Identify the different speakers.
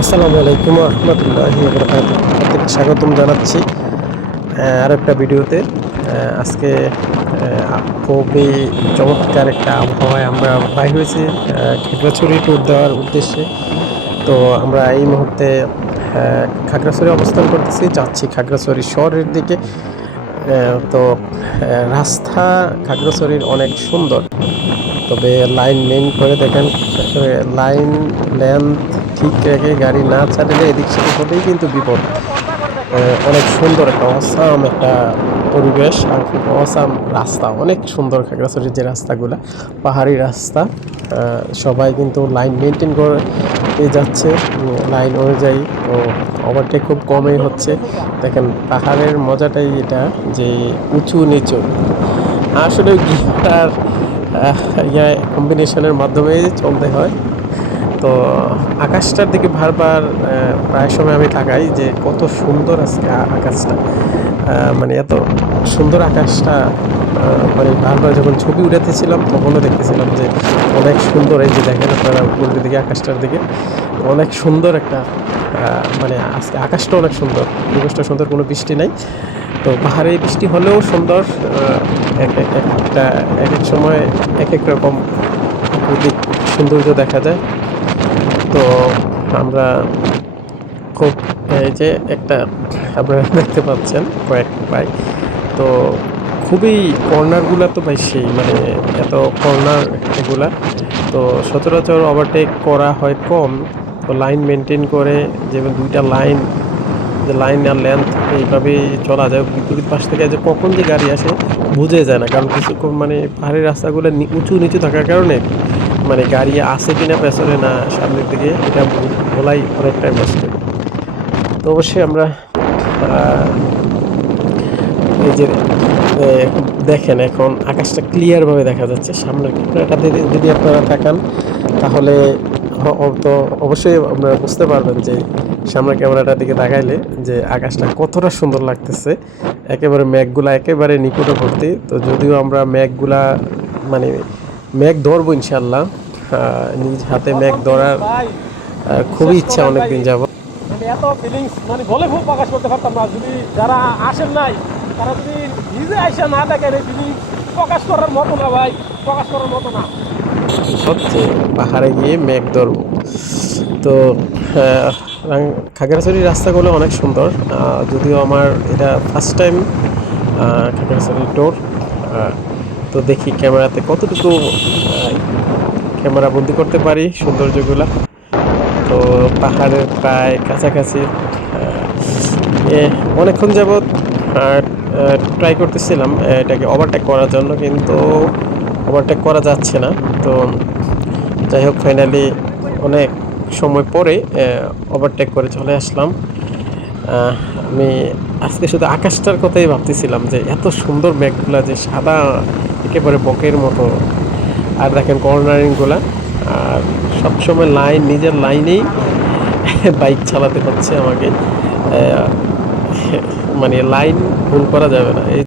Speaker 1: আসসালামু আলাইকুম রহমতুল্লাহি প্রত্যেককে স্বাগতম জানাচ্ছি আর একটা ভিডিওতে। আজকে খুবই চমৎকার একটা আবহাওয়ায় আমরা বাইর হয়েছি খাগড়াছড়ি ট্যুর দেওয়ার উদ্দেশ্যে। তো আমরা এই মুহূর্তে খাগড়াছড়ি অবস্থান করতেছি, যাচ্ছি খাগড়াছড়ি শহরের দিকে। তো রাস্তা খাগড়াছড়ির অনেক সুন্দর। তবে লাইন মেন করে দেখেন লাইন লেন্থ ঠিক রেখে গাড়ি না চালালে এদিক সেদিক হলেই কিন্তু বিপদ। অনেক সুন্দর একটা অসাম একটা পরিবেশ আর খুব অসাম রাস্তা, অনেক সুন্দর খাগড়াছড়ির যে রাস্তাগুলো, পাহাড়ি রাস্তা। সবাই কিন্তু লাইন মেনটেন করে যাচ্ছে। লাইন অনুযায়ী ও ওভারটেক খুব কমই হচ্ছে। দেখেন, পাহাড়ের মজাটাই এটা যে উঁচু নিচু। আসলে গিয়ার ইয়া কম্বিনেশনের মাধ্যমে চলতে হয়। তো আকাশটার দিকে বারবার প্রায় সময় আমি তাকাই যে কত সুন্দর আজকে আকাশটা। মানে এত সুন্দর আকাশটা মানে বারবার যখন ছবি উঠাতেছিলাম তখনও দেখতেছিলাম যে অনেক সুন্দর এই যে দেখেন আপনারা উপরের দিকে, আকাশটার দিকে। অনেক সুন্দর একটা মানে আজকে আকাশটা অনেক সুন্দর। পরিবেশটা সুন্দর, কোনো বৃষ্টি নাই। তো পাহাড়ে বৃষ্টি হলেও সুন্দর এক এক একটা এক এক সময় এক এক রকম সৌন্দর্য দেখা যায়। তো আমরা খুব এই যে একটা আপনারা দেখতে পাচ্ছেন, কয়েক বাইক তো খুবই কর্নারগুলো তো ভাই সেই মানে এত কর্নার এগুলা। তো সচরাচর ওভারটেক করা হয় কম। তো লাইন মেনটেন করে যেমন দুইটা লাইন যে লাইন আর লেন্থ এইভাবেই চলা যায়। বিপরীত পাশ থেকে যে কখন যে গাড়ি আসে, বুঝে যায় না। কারণ কিছু মানে পাহাড়ি রাস্তাগুলো উঁচু নিচু থাকার কারণে মানে গাড়ি আসে কিনা পেছনে না সামনের দিকে, এটা বলাই অনেকটাই মুশকিল। তো অবশ্যই আমরা এই যে দেখেন এখন আকাশটা ক্লিয়ারভাবে দেখা যাচ্ছে সামনের ক্যামেরাটাতে যদি আপনারা তাকান, তাহলে তো অবশ্যই আপনারা বুঝতে পারবেন যে সামনের ক্যামেরাটার দিকে তাকাইলে যে আকাশটা কতটা সুন্দর লাগতেছে। একেবারে মেঘগুলা একেবারে নিকটবর্তী। তো যদিও আমরা মেঘগুলা মানে মেঘ ধরবো ইনশাল্লাহ নিজ হাতে মেঘ ধরার খুবই ইচ্ছা অনেকদিন যাব।
Speaker 2: মানে এত ফিলিংস মানে বলে খুব প্রকাশ করতে পারতাম না। যদি যারা আসেন নাই তারা যদি নিজে আইসা না দেখেন এই ফিলিংস প্রকাশ করার মতো না ভাই প্রকাশ করার মতো না।
Speaker 1: হচ্ছে পাহাড়ে গিয়ে মেঘ ধরবো। তো খাগড়াছড়ির রাস্তাগুলো অনেক সুন্দর। যদিও আমার এটা ফার্স্ট টাইম খাগড়াছড়ি টোর তো দেখি ক্যামেরাতে কতটুকু ক্যামেরা বন্দি করতে পারি সৌন্দর্যগুলা। তো পাহাড়ের প্রায় কাছাকাছি অনেকক্ষণ যাবৎ ট্রাই করতেছিলাম এটাকে ওভারটেক করার জন্য, কিন্তু ওভারটেক করা যাচ্ছে না। তো যাই হোক ফাইনালি অনেক সময় পরে ওভারটেক করে চলে আসলাম। আমি আজকে শুধু আকাশটার কথাই ভাবতেছিলাম যে এত সুন্দর মেঘগুলা যে সাদা একেবারে বকের মতো। আর দেখেন কর্নারিংগুলা, আর সবসময় লাইন, নিজের লাইনেই বাইক চালাতে হচ্ছে আমাকে। মানে লাইন ভুল করা যাবে না। এই